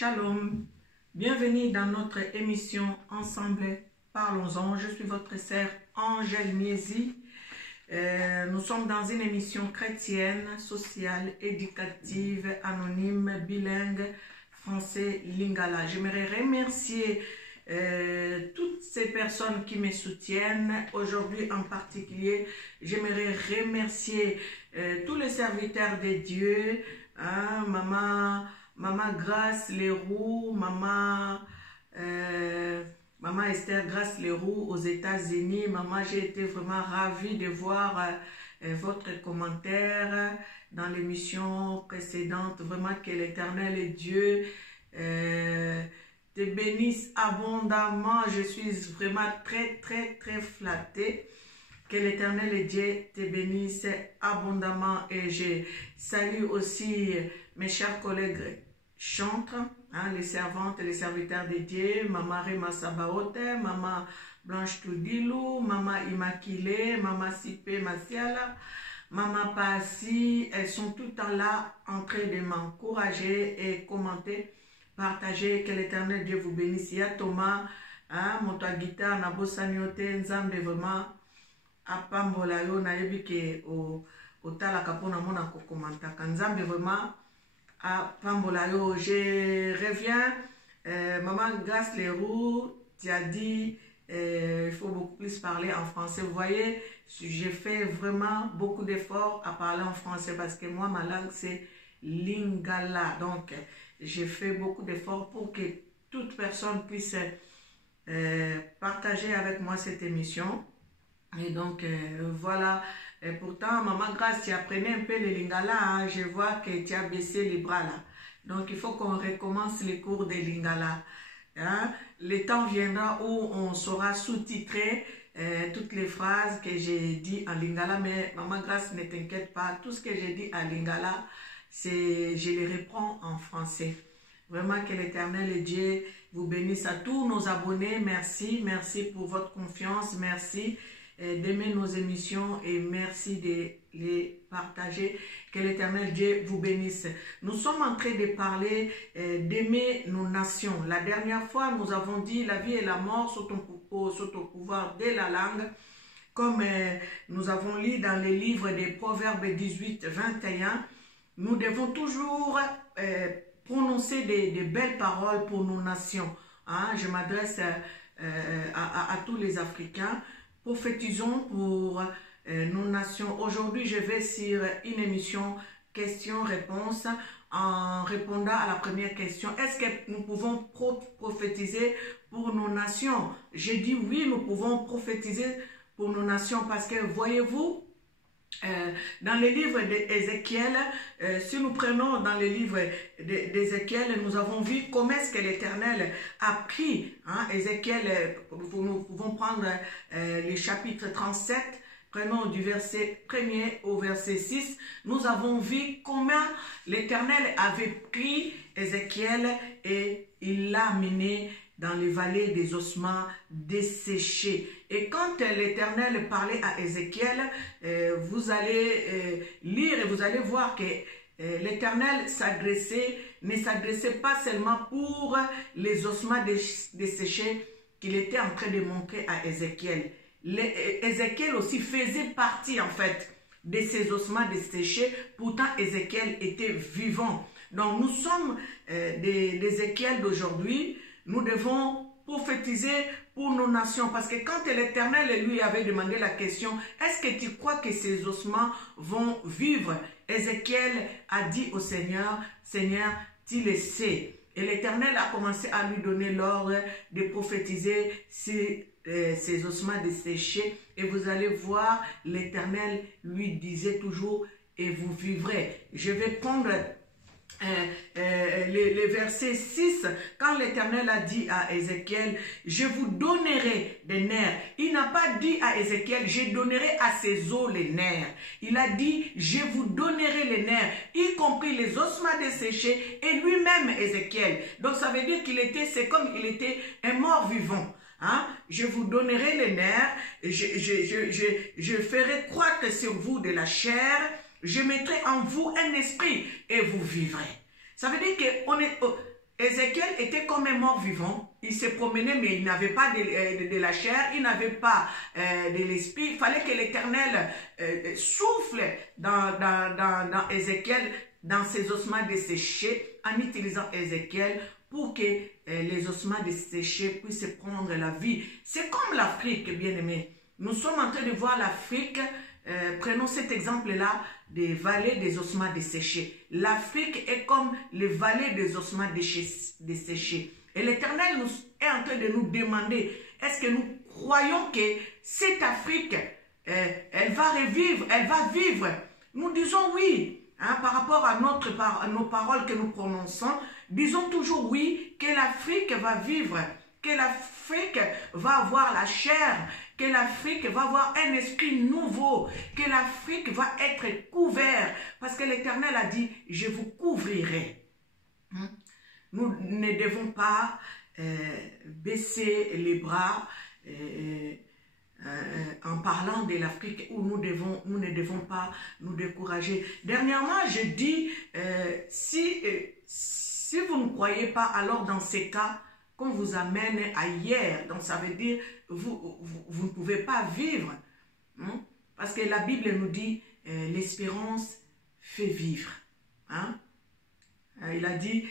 Shalom, bienvenue dans notre émission Ensemble, parlons-en. Je suis votre sœur Angèle Miesi. Nous sommes dans une émission chrétienne, sociale, éducative, anonyme, bilingue, français, lingala. J'aimerais remercier toutes ces personnes qui me soutiennent. Aujourd'hui en particulier, j'aimerais remercier tous les serviteurs de Dieu, hein, Maman Grace Leroux, Maman Esther Grace Leroux aux États-Unis. Maman, j'ai été vraiment ravie de voir votre commentaire dans l'émission précédente. Vraiment que l'Éternel et Dieu te bénisse abondamment. Je suis vraiment très flattée. Que l'Éternel et Dieu te bénisse abondamment. Et je salue aussi mes chers collègues chantres, hein, les servantes et les serviteurs de Dieu, Maman Rema Sabaote, Maman Blanche Toudilou, Maman Immaculée, Maman Sipé Masiala, Maman Passi. Elles sont tout le temps là en train de m'encourager et commenter, partager. Que l'Éternel Dieu vous bénisse. Il y a Thomas, hein, Moto Guitare, Nabo Sanyote, Nzambe vraiment. Apambola yo na yebi ke o tala kapona mona ko komanta kanzambe vraiment apambola yo. Je reviens, Maman Grace Leroux, tu as dit il faut beaucoup plus parler en français. Vous voyez, j'ai fait vraiment beaucoup d'efforts à parler en français parce que moi ma langue c'est lingala, donc j'ai fait beaucoup d'efforts pour que toute personne puisse partager avec moi cette émission. Et donc, voilà. Et pourtant, Maman Grace, tu apprenais un peu le lingala. Hein? Je vois que tu as baissé les bras là. Donc, il faut qu'on recommence les cours de lingala. Hein? Le temps viendra où on saura sous-titrer toutes les phrases que j'ai dit en lingala. Mais Maman Grace, ne t'inquiète pas. Tout ce que j'ai dit en lingala, je les reprends en français. Vraiment que l'Éternel et Dieu vous bénisse. À tous nos abonnés, merci. Merci pour votre confiance. Merci d'aimer nos émissions et merci de les partager. Que l'Éternel Dieu vous bénisse. Nous sommes en train de parler d'aimer nos nations. La dernière fois, nous avons dit la vie et la mort sont au pouvoir de la langue. Comme nous avons lu dans les livres des Proverbes 18, 21, nous devons toujours prononcer des belles paroles pour nos nations. Hein? Je m'adresse à tous les Africains. Prophétisons pour nos nations. Aujourd'hui, je vais sur une émission questions-réponses en répondant à la première question. Est-ce que nous pouvons prophétiser pour nos nations? J'ai dit oui, nous pouvons prophétiser pour nos nations parce que, voyez-vous, dans le livre d'Ézéchiel, si nous prenons dans le livre d'Ézéchiel, nous avons vu comment est-ce que l'Éternel a pris, hein, Ézéchiel, nous pouvons prendre le chapitre 37, prenons du verset 1er au verset 6, nous avons vu comment l'Éternel avait pris Ézéchiel et il l'a amené dans les vallées des ossements desséchés. Et quand l'Éternel parlait à Ézéchiel, vous allez lire et vous allez voir que l'Éternel ne s'adressait pas seulement pour les ossements desséchés qu'il était en train de montrer à Ézéchiel. Ézéchiel aussi faisait partie en fait de ces ossements desséchés, pourtant Ézéchiel était vivant. Donc nous sommes des Ézéchiel d'aujourd'hui. Nous devons prophétiser pour nos nations. Parce que quand l'Éternel lui avait demandé la question, est-ce que tu crois que ces ossements vont vivre? Ézéchiel a dit au Seigneur, Seigneur, tu le sais. Et l'Éternel a commencé à lui donner l'ordre de prophétiser ces ossements desséchés. Et vous allez voir, l'Éternel lui disait toujours, et vous vivrez. Je vais prendre le verset 6, quand l'Éternel a dit à Ézéchiel, je vous donnerai des nerfs. Il n'a pas dit à Ézéchiel, je donnerai à ses os les nerfs. Il a dit, je vous donnerai les nerfs, y compris les ossements desséchés, et lui-même Ézéchiel. Donc ça veut dire qu'il était, c'est comme il était un mort vivant. Hein? Je vous donnerai les nerfs, je ferai croître sur vous de la chair, je mettrai en vous un esprit et vous vivrez. Ça veut dire que Ézéchiel était comme un mort vivant. Il se promenait, mais il n'avait pas de la chair, il n'avait pas de l'esprit. Il fallait que l'Éternel souffle dans Ézéchiel, dans ses ossements desséchés, en utilisant Ézéchiel pour que les ossements desséchés puissent prendre la vie. C'est comme l'Afrique, bien-aimés. Nous sommes en train de voir l'Afrique. Prenons cet exemple-là des vallées des ossements desséchés. L'Afrique est comme les vallées des ossements desséchés. Et l'Éternel est en train de nous demander, est-ce que nous croyons que cette Afrique, elle va revivre, elle va vivre? Nous disons oui, hein, par rapport à nos paroles que nous prononçons, disons toujours oui, que l'Afrique va vivre, que l'Afrique va avoir la chair, que l'Afrique va avoir un esprit nouveau, que l'Afrique va être couverte, parce que l'Éternel a dit, je vous couvrirai. Nous ne devons pas baisser les bras en parlant de l'Afrique, où nous ne devons pas nous décourager. Dernièrement, je dis, si vous ne croyez pas, alors dans ces cas, qu'on vous amène ailleurs. Donc ça veut dire, vous ne pouvez pas vivre. Hein? Parce que la Bible nous dit, l'espérance fait vivre. Hein? Il a dit,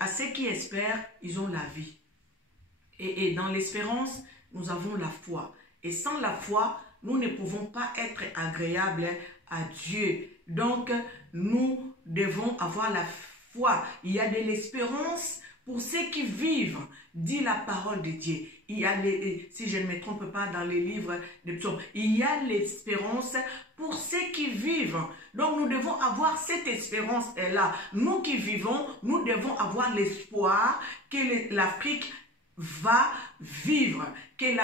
à ceux qui espèrent, ils ont la vie. Et dans l'espérance, nous avons la foi. Et sans la foi, nous ne pouvons pas être agréables à Dieu. Donc, nous devons avoir la foi. Il y a de l'espérance pour ceux qui vivent, dit la parole de Dieu. Il y a si je ne me trompe pas dans les livres de psaumes, il y a l'espérance pour ceux qui vivent. Donc nous devons avoir cette espérance-là. Nous qui vivons, nous devons avoir l'espoir que l'Afrique va vivre, que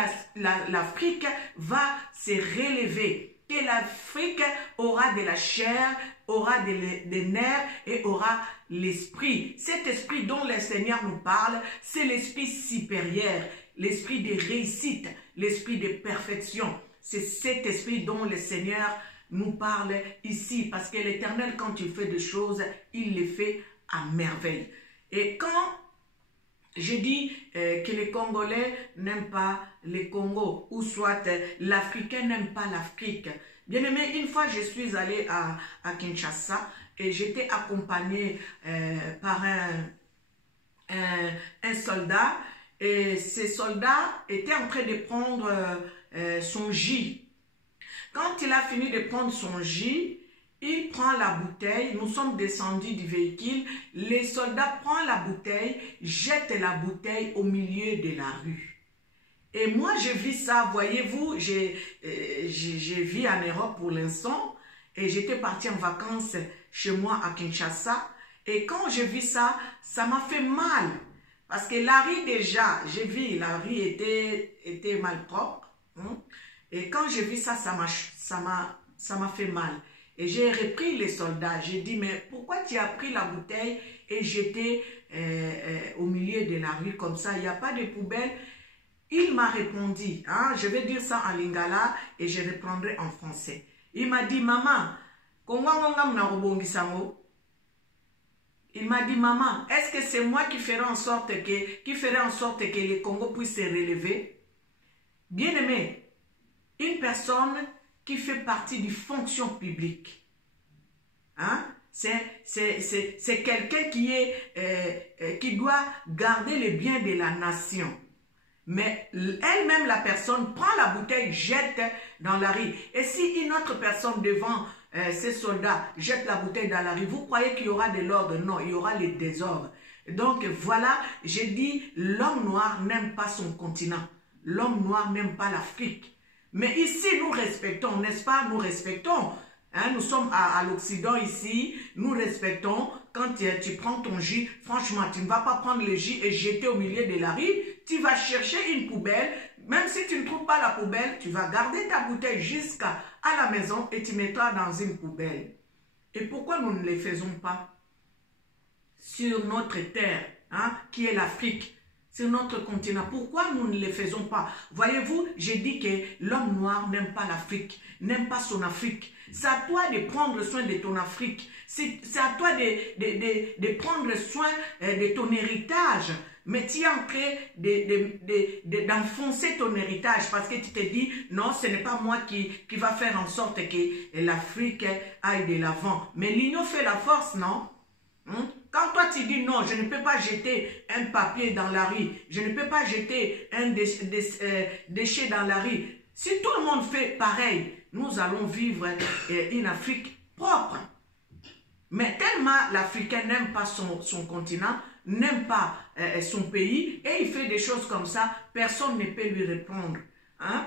l'Afrique va se relever, que l'Afrique aura de la chair, aura des nerfs et aura l'esprit. Cet esprit dont le Seigneur nous parle, c'est l'esprit supérieur, l'esprit de réussite, l'esprit de perfection. C'est cet esprit dont le Seigneur nous parle ici, parce que l'Éternel, quand il fait des choses, il les fait à merveille. Et quand je dis que les Congolais n'aiment pas les Congo, ou soit l'Africain n'aime pas l'Afrique. Bien aimé, une fois je suis allée à Kinshasa et j'étais accompagnée par un soldat. Et ce soldat était en train de prendre son J. Quand il a fini de prendre son J, il prend la bouteille, nous sommes descendus du véhicule, les soldats prennent la bouteille, jettent la bouteille au milieu de la rue. Et moi, je vis ça, voyez-vous, j'ai vis en Europe pour l'instant, et j'étais partie en vacances chez moi à Kinshasa, et quand je vis ça, ça m'a fait mal, parce que la rue déjà, j'ai vu, la rue était mal propre, hein? Et quand je vis ça, ça m'a fait mal. Et j'ai repris les soldats. J'ai dit, mais pourquoi tu as pris la bouteille et jeté au milieu de la rue comme ça? Il n'y a pas de poubelle. Il m'a répondu, hein, je vais dire ça en lingala et je reprendrai en français. Il m'a dit, maman, il m'a dit, maman, est-ce que c'est moi qui ferai en sorte que le Congo puisse se relever? Bien aimé, une personne qui fait partie du fonction publique. Hein? C'est quelqu'un qui doit garder le bien de la nation. Mais elle-même, la personne, prend la bouteille, jette dans la rue. Et si une autre personne devant ces soldats jette la bouteille dans la rue, vous croyez qu'il y aura de l'ordre? Non, il y aura le désordre. Donc voilà, j'ai dit, l'homme noir n'aime pas son continent. L'homme noir n'aime pas l'Afrique. Mais ici, nous respectons, n'est-ce pas? Nous respectons. Hein, nous sommes à l'Occident ici, nous respectons. Quand tu prends ton jus, franchement, tu ne vas pas prendre le jus et jeter au milieu de la rue. Tu vas chercher une poubelle. Même si tu ne trouves pas la poubelle, tu vas garder ta bouteille jusqu'à la maison et tu mettras dans une poubelle. Et pourquoi nous ne le faisons pas sur notre terre, hein, qui est l'Afrique? sur notre continent. Pourquoi nous ne le faisons pas? Voyez-vous, j'ai dit que l'homme noir n'aime pas l'Afrique, n'aime pas son Afrique. C'est à toi de prendre soin de ton Afrique. C'est à toi de prendre soin de ton héritage. Mais tu es en train d'enfoncer ton héritage parce que tu te dis, non, ce n'est pas moi qui va faire en sorte que l'Afrique aille de l'avant. Mais l'union fait la force, non? Quand toi tu dis non, je ne peux pas jeter un papier dans la rue, je ne peux pas jeter un déchet dans la rue. Si tout le monde fait pareil, nous allons vivre une Afrique propre. Mais tellement l'Africain n'aime pas son continent, n'aime pas son pays, et il fait des choses comme ça, personne ne peut lui répondre. Hein?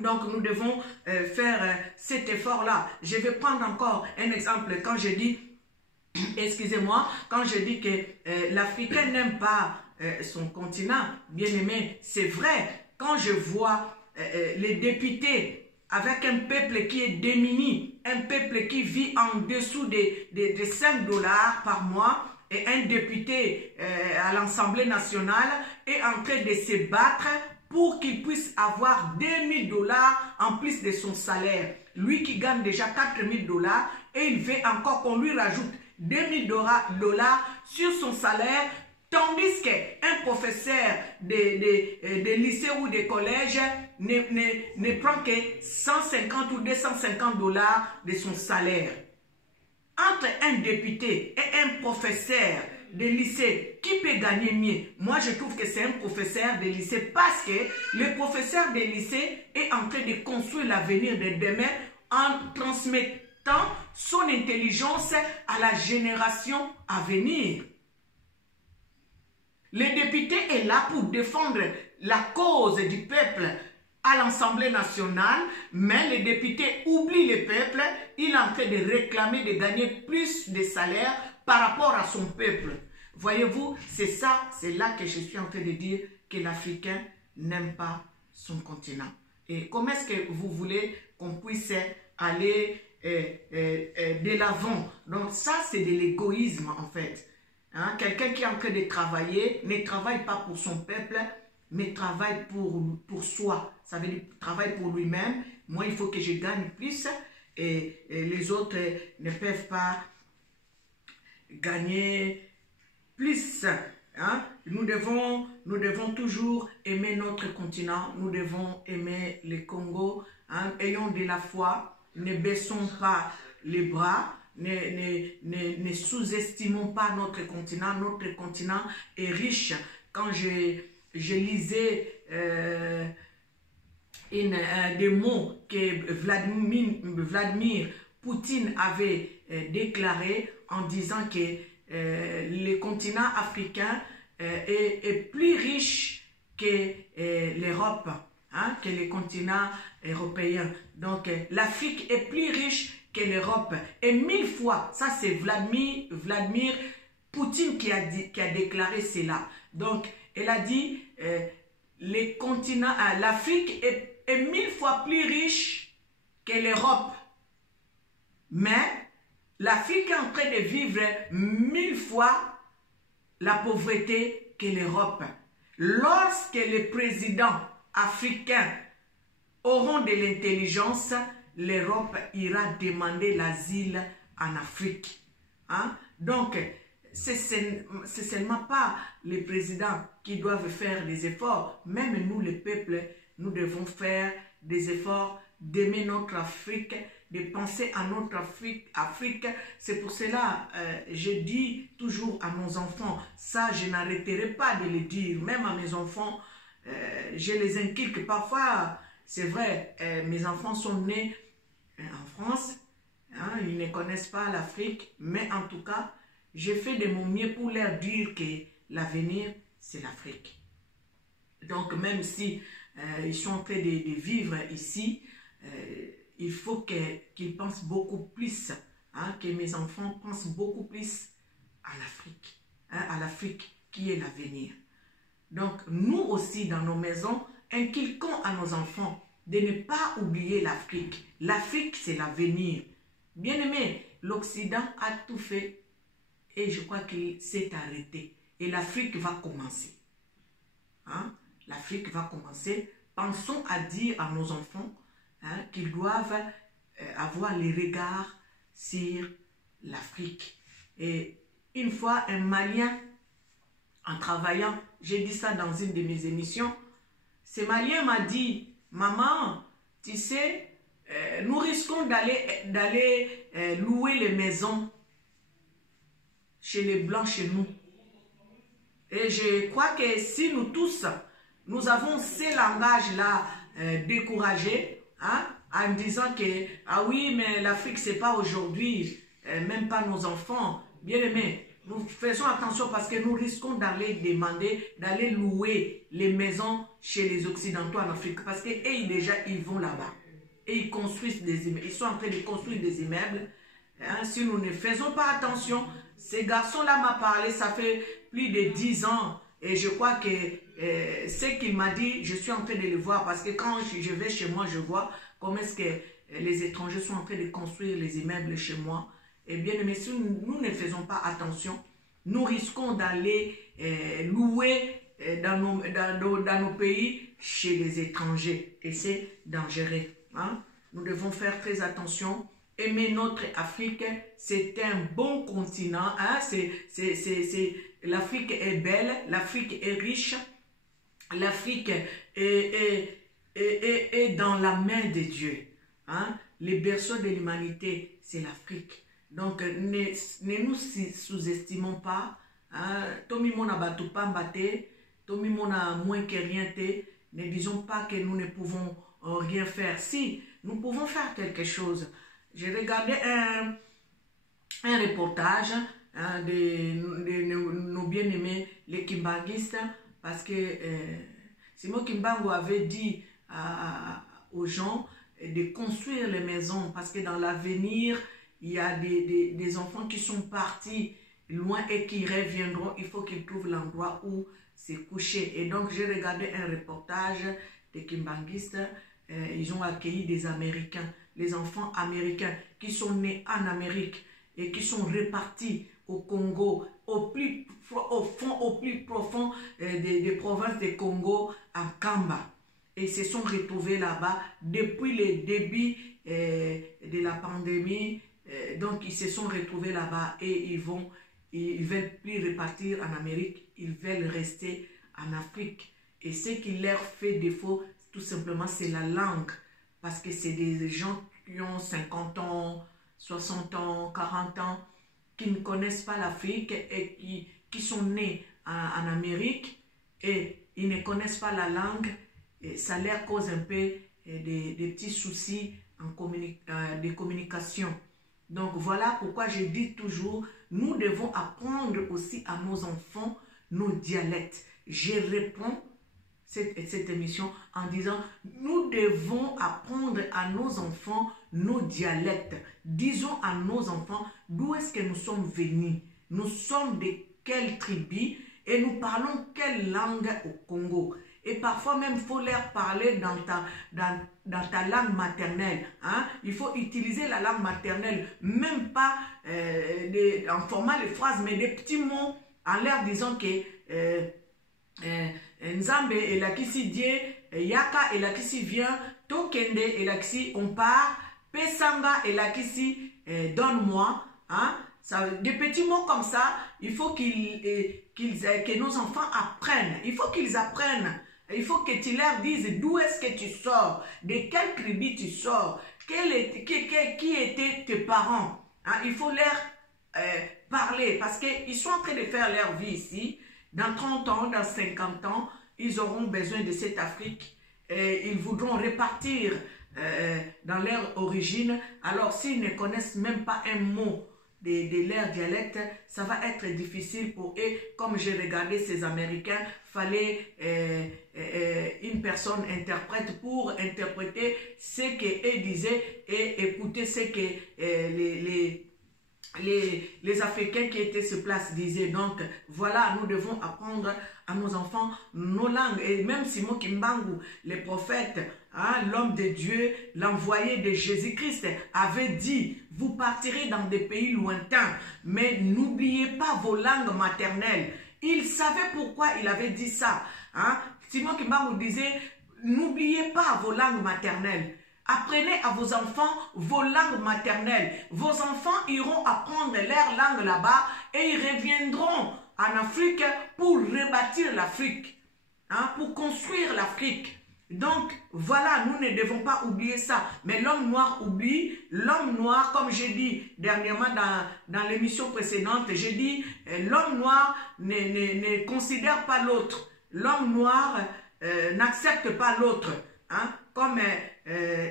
Donc nous devons faire cet effort-là. Je vais prendre encore un exemple. Quand je dis, excusez-moi, quand je dis que l'Africain n'aime pas son continent, bien aimé, c'est vrai. Quand je vois les députés avec un peuple qui est démuni, un peuple qui vit en dessous de 5 $ par mois, et un député à l'Assemblée nationale est en train de se battre pour qu'il puisse avoir 2000 $ en plus de son salaire. Lui qui gagne déjà 4000 $ et il veut encore qu'on lui rajoute 2000 $ sur son salaire, tandis qu'un professeur de lycée ou de collège ne prend que 150 ou 250 $ de son salaire. Entre un député et un professeur de lycée, qui peut gagner mieux? Moi, je trouve que c'est un professeur de lycée parce que le professeur de lycée est en train de construire l'avenir de demain en transmettant son intelligence à la génération à venir. Le député est là pour défendre la cause du peuple à l'Assemblée nationale, mais le député oublie le peuple, il est en train de réclamer de gagner plus de salaire par rapport à son peuple. Voyez-vous, c'est ça, c'est là que je suis en train de dire que l'Africain n'aime pas son continent. Et comment est-ce que vous voulez qu'on puisse aller de l'avant? Donc ça, c'est de l'égoïsme en fait. Hein? Quelqu'un qui est en train de travailler ne travaille pas pour son peuple, mais travaille pour soi. Ça veut dire travaille pour lui-même. Moi, il faut que je gagne plus et les autres ne peuvent pas gagner plus. Hein? Nous devons toujours aimer notre continent. Nous devons aimer le Congo. Hein? Ayons de la foi. Ne baissons pas les bras. Ne sous-estimons pas notre continent. Notre continent est riche. Quand je lisais des mots que Vladimir Poutine avait déclaré en disant que le continent africain est plus riche que l'Europe, hein, que le continent européen. Donc l'Afrique est plus riche que l'Europe. Et 1000 fois, ça c'est Vladimir Poutine qui a déclaré cela. Donc elle a dit l'Afrique est 1000 fois plus riche que l'Europe. Mais l'Afrique est en train de vivre 1000 fois la pauvreté que l'Europe. Lorsque les présidents africains auront de l'intelligence, l'Europe ira demander l'asile en Afrique. Hein? Donc, c'est seulement pas les présidents qui doivent faire des efforts. Même nous, les peuples, nous devons faire des efforts d'aimer notre Afrique, de penser à notre Afrique. C'est pour cela, je dis toujours à nos enfants, ça je n'arrêterai pas de le dire, même à mes enfants, je les inculque parfois. C'est vrai, mes enfants sont nés en France, hein, ils ne connaissent pas l'Afrique, mais en tout cas, je fais de mon mieux pour leur dire que l'avenir, c'est l'Afrique. Donc, même si ils sont en train de vivre ici, il faut qu'ils pensent beaucoup plus, hein, que mes enfants pensent beaucoup plus à l'Afrique, hein, à l'Afrique qui est l'avenir. Donc, nous aussi, dans nos maisons, inculquons à nos enfants de ne pas oublier l'Afrique. L'Afrique, c'est l'avenir. Bien aimé, l'Occident a tout fait et je crois qu'il s'est arrêté. Et l'Afrique va commencer. hein, l'Afrique va commencer. Pensons à dire à nos enfants hein, qu'ils doivent avoir les regards sur l'Afrique. Et une fois, un Malien, en travaillant, j'ai dit ça dans une de mes émissions, ce Malien m'a dit, maman, tu sais, nous risquons d'aller louer les maisons chez les Blancs, chez nous. Et je crois que si nous tous, nous avons ces langages-là découragés, hein, en disant que, ah oui, mais l'Afrique, c'est pas aujourd'hui, même pas nos enfants, bien aimés, nous faisons attention parce que nous risquons d'aller demander, d'aller louer les maisons chez les Occidentaux en Afrique. Parce que eux, déjà, ils vont là-bas. Et ils construisent des immeubles. Ils sont en train de construire des immeubles. Hein, si nous ne faisons pas attention, ces garçons-là m'ont parlé, ça fait plus de 10 ans. Et je crois que ce qu'il m'a dit, je suis en train de le voir. Parce que quand je vais chez moi, je vois comment est-ce que les étrangers sont en train de construire les immeubles chez moi. Eh bien, mais si nous ne faisons pas attention, nous risquons d'aller louer dans nos pays chez les étrangers. Et c'est dangereux. Hein? Nous devons faire très attention. Aimer notre Afrique, c'est un bon continent. Hein? L'Afrique est belle, l'Afrique est riche, l'Afrique est dans la main de Dieu. Hein? Les berceaux de l'humanité, c'est l'Afrique. Donc, ne nous sous-estimons pas. Tomi mona batu pambate, tomi mona moins que rien te. Ne disons pas que nous ne pouvons rien faire. Si, nous pouvons faire quelque chose. J'ai regardé un reportage hein, de nos bien-aimés, les Kimbanguistes, parce que Simon Kimbangu avait dit aux gens de construire les maisons, parce que dans l'avenir, il y a des enfants qui sont partis loin et qui reviendront. Il faut qu'ils trouvent l'endroit où se coucher. Et donc, j'ai regardé un reportage des Kimbanguistes. Ils ont accueilli des Américains, les enfants américains qui sont nés en Amérique et qui sont répartis au Congo, au plus profond des provinces du Congo, à Kamba. Et se sont retrouvés là-bas depuis le début de la pandémie. Donc, ils se sont retrouvés là-bas et ils veulent plus repartir en Amérique, ils veulent rester en Afrique. Et ce qui leur fait défaut, tout simplement, c'est la langue. Parce que c'est des gens qui ont 50 ans, 60 ans, 40 ans, qui ne connaissent pas l'Afrique et qui sont nés en Amérique et ils ne connaissent pas la langue. Et ça leur cause un peu des petits soucis de communication. Donc voilà pourquoi je dis toujours, nous devons apprendre aussi à nos enfants nos dialectes. Je réponds cette émission en disant, nous devons apprendre à nos enfants nos dialectes. Disons à nos enfants d'où est-ce que nous sommes venus. Nous sommes de quelle tribu et nous parlons quelle langue au Congo. Et parfois même, il faut leur parler dans ta langue maternelle. Hein? Il faut utiliser la langue maternelle, même pas en format de phrases, mais des petits mots en leur disant que Nzambe et la kisi die, Yaka et la kisi vient, Tokende et la kisi on part, Pesanga et la kisi donne-moi. Hein? Des petits mots comme ça, il faut que nos enfants apprennent. Il faut qu'ils apprennent. Il faut que tu leur dises d'où est-ce que tu sors, de quelle tribu tu sors, qui étaient tes parents. Hein? Il faut leur parler parce qu'ils sont en train de faire leur vie ici. Dans 30 ans, dans 50 ans, ils auront besoin de cette Afrique et ils voudront repartir dans leur origine. Alors, s'ils ne connaissent même pas un mot de leur dialecte, ça va être difficile pour eux. Comme j'ai regardé ces Américains, fallait une personne interprète pour interpréter ce qu'eux disaient et écouter ce que les Africains qui étaient sur place disaient. Donc voilà, nous devons apprendre à nos enfants nos langues. Et même Simon Kimbangu, le prophète, hein, l'homme de Dieu, l'envoyé de Jésus-Christ, avait dit, vous partirez dans des pays lointains, mais n'oubliez pas vos langues maternelles. Il savait pourquoi il avait dit ça. Hein? Simon Kimbangu disait, n'oubliez pas vos langues maternelles. Apprenez à vos enfants vos langues maternelles. Vos enfants iront apprendre leur langue là-bas et ils reviendront en Afrique pour rebâtir l'Afrique, hein, pour construire l'Afrique. Donc, voilà, nous ne devons pas oublier ça. Mais l'homme noir oublie. L'homme noir, comme j'ai dit dernièrement dans l'émission précédente, j'ai dit, l'homme noir ne considère pas l'autre. L'homme noir n'accepte pas l'autre. Hein? Comme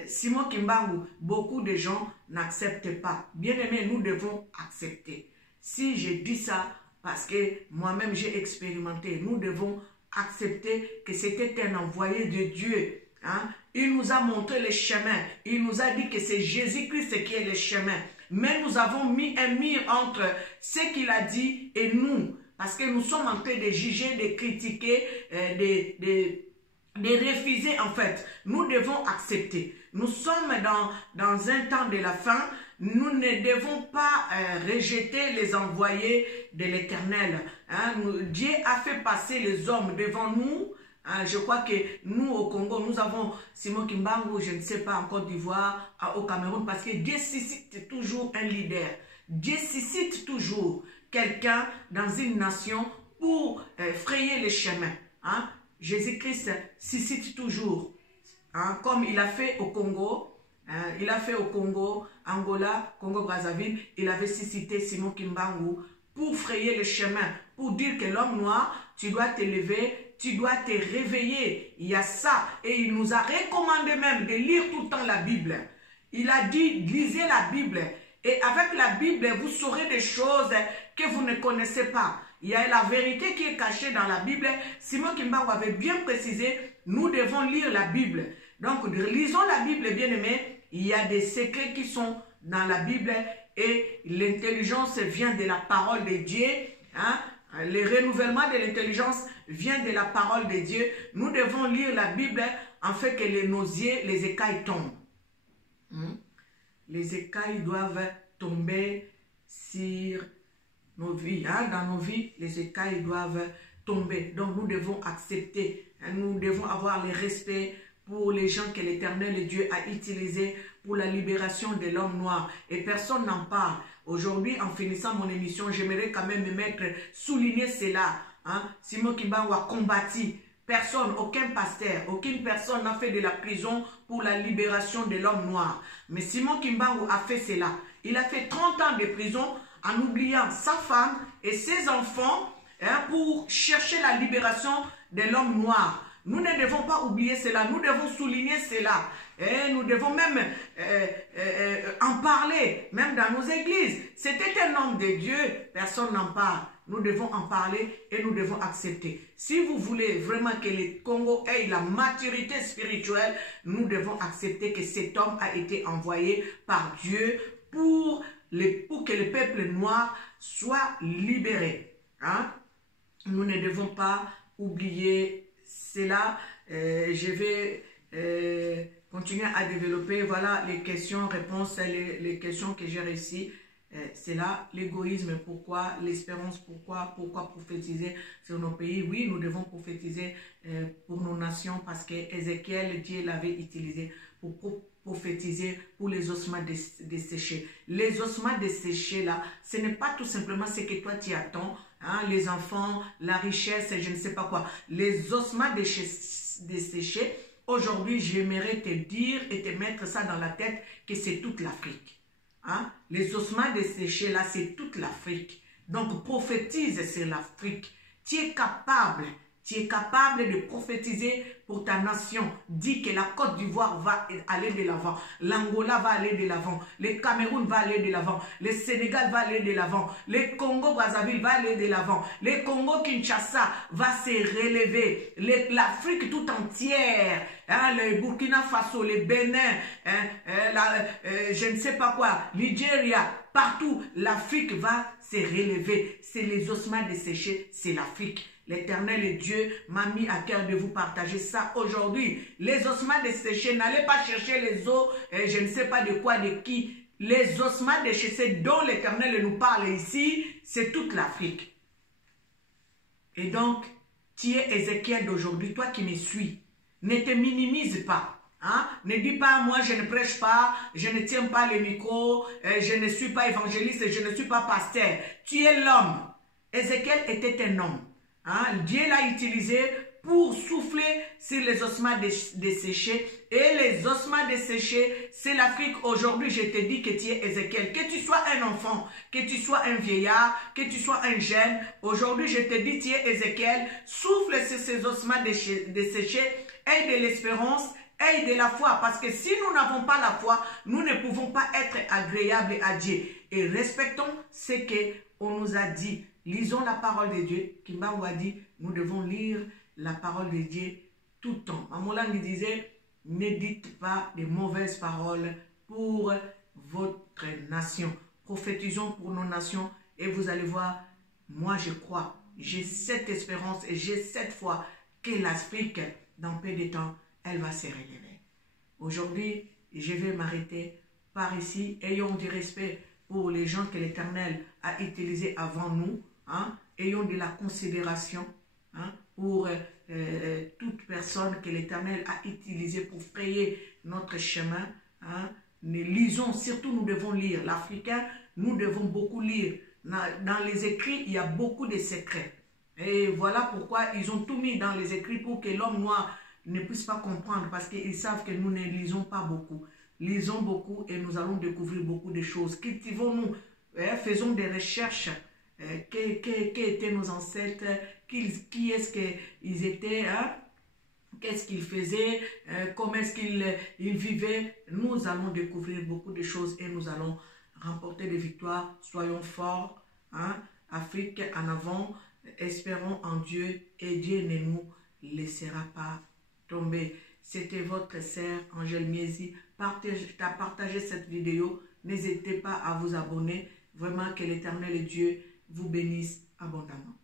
Simon Kimbangu, beaucoup de gens n'acceptent pas. Bien aimé, nous devons accepter. Si je dis ça, parce que moi-même j'ai expérimenté, nous devons accepter que c'était un envoyé de Dieu. Hein? Il nous a montré le chemin. Il nous a dit que c'est Jésus-Christ qui est le chemin. Mais nous avons mis un mur entre ce qu'il a dit et nous. Parce que nous sommes en train de juger, de critiquer, de refuser en fait. Nous devons accepter. Nous sommes dans un temps de la fin. Nous ne devons pas rejeter les envoyés de l'Éternel. Hein? Dieu a fait passer les hommes devant nous. Hein? Je crois que nous au Congo, nous avons Simon Kimbangu, je ne sais pas, en Côte d'Ivoire, au Cameroun, parce que Dieu suscite toujours un leader. Dieu suscite toujours quelqu'un dans une nation pour frayer les chemins. Hein? Jésus-Christ suscite toujours, hein? Comme il a fait au Congo. Il a fait au Congo, Angola, Congo-Brazzaville, il avait suscité Simon Kimbangu pour frayer le chemin, pour dire que l'homme noir, tu dois te lever, tu dois te réveiller. Il y a ça. Et il nous a recommandé même de lire tout le temps la Bible. Il a dit, lisez la Bible. Et avec la Bible, vous saurez des choses que vous ne connaissez pas. Il y a la vérité qui est cachée dans la Bible. Simon Kimbangu avait bien précisé, nous devons lire la Bible. Donc, lisons la Bible, bien aimé. Il y a des secrets qui sont dans la Bible et l'intelligence vient de la parole de Dieu. Hein? Le renouvellement de l'intelligence vient de la parole de Dieu. Nous devons lire la Bible en fait que nos yeux, les écailles tombent. Les écailles doivent tomber sur nos vies. Hein? Dans nos vies, les écailles doivent tomber. Donc nous devons accepter. Hein? Nous devons avoir le respect pour les gens que l'Éternel Dieu a utilisés pour la libération de l'homme noir. Et personne n'en parle. Aujourd'hui, en finissant mon émission, j'aimerais quand même souligner cela. Hein? Simon Kimbangu a combattu. Personne, aucun pasteur, aucune personne n'a fait de la prison pour la libération de l'homme noir. Mais Simon Kimbangu a fait cela. Il a fait 30 ans de prison en oubliant sa femme et ses enfants, hein, pour chercher la libération de l'homme noir. Nous ne devons pas oublier cela, nous devons souligner cela. Et nous devons même en parler, même dans nos églises. C'était un homme de Dieu, personne n'en parle. Nous devons en parler et nous devons accepter. Si vous voulez vraiment que le Congo ait la maturité spirituelle, nous devons accepter que cet homme a été envoyé par Dieu pour que le peuple noir soit libéré. Hein? Nous ne devons pas oublier cela. Je vais continuer à développer. Voilà les questions, réponses, les questions que j'ai réussi. C'est là l'égoïsme, pourquoi, l'espérance, pourquoi prophétiser sur nos pays. Oui, nous devons prophétiser pour nos nations parce que Ézéchiel, Dieu l'avait utilisé pour prophétiser pour les ossements desséchés. Les ossements desséchés là, ce n'est pas tout simplement ce que toi tu attends, hein, les enfants, la richesse, je ne sais pas quoi. Les ossements desséchés, aujourd'hui j'aimerais te dire et te mettre ça dans la tête que c'est toute l'Afrique. Hein? Les ossements desséchés là, c'est toute l'Afrique. Donc prophétise sur l'Afrique. Tu es capable de prophétiser pour ta nation. Dis que la Côte d'Ivoire va aller de l'avant. L'Angola va aller de l'avant. Le Cameroun va aller de l'avant. Le Sénégal va aller de l'avant. Le Congo-Brazzaville va aller de l'avant. Le Congo-Kinshasa va se relever. L'Afrique tout entière. Hein, le Burkina Faso, le Bénin, je ne sais pas quoi, Nigeria, partout, l'Afrique va se relever. C'est les ossements desséchés, c'est l'Afrique. L'Éternel Dieu m'a mis à cœur de vous partager ça aujourd'hui. Les ossements desséchés, n'allez pas chercher les os, je ne sais pas de quoi, de qui. Les ossements desséchés dont l'Éternel nous parle ici, c'est toute l'Afrique. Et donc, Tu es Ézéchiel d'aujourd'hui, toi qui me suis. Ne te minimise pas. Hein? Ne dis pas, moi je ne prêche pas, je ne tiens pas le micro, je ne suis pas évangéliste, je ne suis pas pasteur. Tu es l'homme. Ézéchiel était un homme. Hein? Dieu l'a utilisé pour souffler sur les ossements desséchés. Et les ossements desséchés, c'est l'Afrique. Aujourd'hui, je te dis que tu es Ézéchiel. Que tu sois un enfant, que tu sois un vieillard, que tu sois un jeune. Aujourd'hui, je te dis, tu es Ézéchiel. Souffle sur ces ossements desséchés. Aie de l'espérance, aie de la foi. Parce que si nous n'avons pas la foi, nous ne pouvons pas être agréables à Dieu. Et respectons ce qu'on nous a dit. Lisons la parole de Dieu. Kimbaou a dit, nous devons lire la parole de Dieu tout le temps. Mamolang disait, ne dites pas de mauvaises paroles pour votre nation. Prophétisons pour nos nations et vous allez voir, moi je crois, j'ai cette espérance et j'ai cette foi que l'Afrique, dans peu de temps, elle va se relever. Aujourd'hui, je vais m'arrêter par ici. Ayons du respect pour les gens que l'Éternel a utilisés avant nous. Hein? Ayons de la considération. Hein, pour toute personne que l'Éternel a utilisée pour frayer notre chemin. Hein. Nous lisons, surtout nous devons lire. L'Africain, nous devons beaucoup lire. Dans les écrits, il y a beaucoup de secrets. Et voilà pourquoi ils ont tout mis dans les écrits pour que l'homme noir ne puisse pas comprendre, parce qu'ils savent que nous ne lisons pas beaucoup. Lisons beaucoup et nous allons découvrir beaucoup de choses. Cultivons-nous, faisons des recherches. Qui étaient nos ancêtres, qui est-ce qu'ils étaient, hein? Qu'est-ce qu'ils faisaient, comment est-ce qu'ils vivaient. Nous allons découvrir beaucoup de choses et nous allons remporter des victoires. Soyons forts, hein? Afrique en avant, espérons en Dieu et Dieu ne nous laissera pas tomber. C'était votre sœur Angèle Miezi. Partagez cette vidéo, n'hésitez pas à vous abonner. Vraiment que l'Éternel Dieu vous bénisse abondamment.